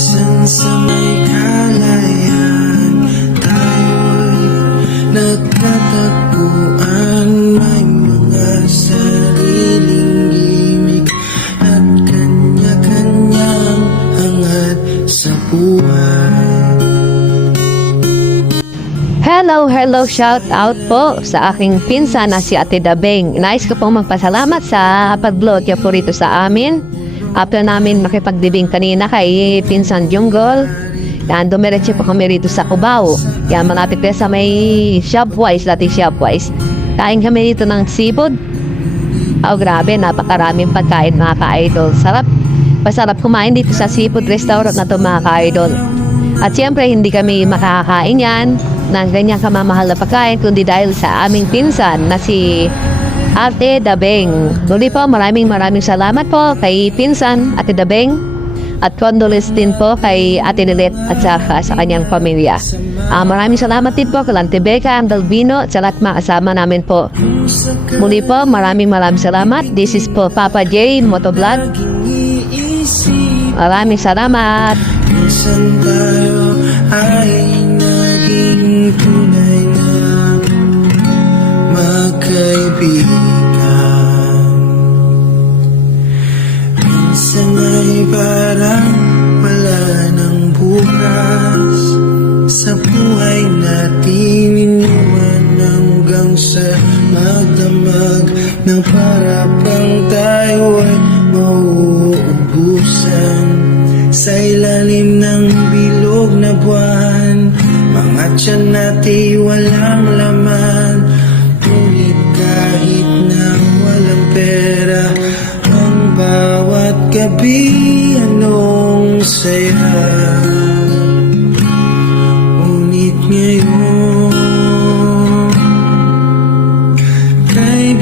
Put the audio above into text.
minsan sa may kalayaan tayo'y nagtatagpuan. May mga sariling gimik at kanya-kanyang hangad sa buhay. Hello, shout out po sa aking pinsan na si Ate Dabeng. Nais ko pong magpasalamat sa pag-vlog niya po rito sa amin. After namin makipagdibing kanina kay Pinsan Junggol, yan, dumiretso po kami rito sa Cubao. Yan, malapit na sa may Shopwise, dating Shopwise. Kain kami rito ng seafood. Oh, grabe, napakaraming pagkain mga ka-idol. Masarap kumain dito sa seafood restaurant na ito mga ka-idol. At siyempre, hindi kami makakakain yan ng ganyang kamamahal na pagkain kundi dahil sa aming pinsan na si Ate Dabeng. Muli po, maraming salamat po kay pinsan Ate Dabeng at condolence din po kay Ate Lilet at sa kanyang pamilya. Maraming salamat din po kay Auntie Becca, ang Dalvino at sa lahat mga kasama namin po. Muli po, maraming salamat. This is po Papa J Motovlog. Maraming salamat. Minsan tayo ay naging tunay na magkaibigan. Minsan ay parang wala ng bukas sa buhay natin, inuwan hanggang sa magdamag ng para bang tayo ay mauubusan sa ilalim ng bilog na buwan. Mga tiyan natin walang laman, ngunit kahit na walang pera, ang bawat gabi anong saya. Ngunit ngayon, kay